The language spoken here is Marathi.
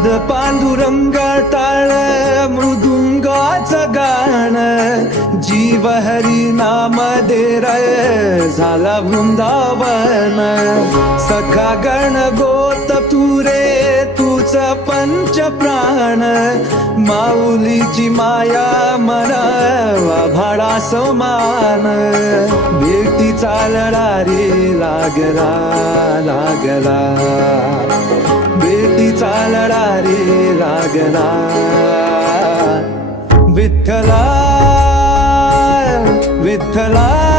नाद पांडुरंग टाळ मृदुंगाचं गाण जीव हरी नाम दे रे झाला वृंदावन सखा गण गोत तू रे तूच पंच प्राण माऊलीची माया मन भाडा समान भेटी चालला रे लागला लागला भेटी चालला रे लागला विठ्ठला विठ्ठला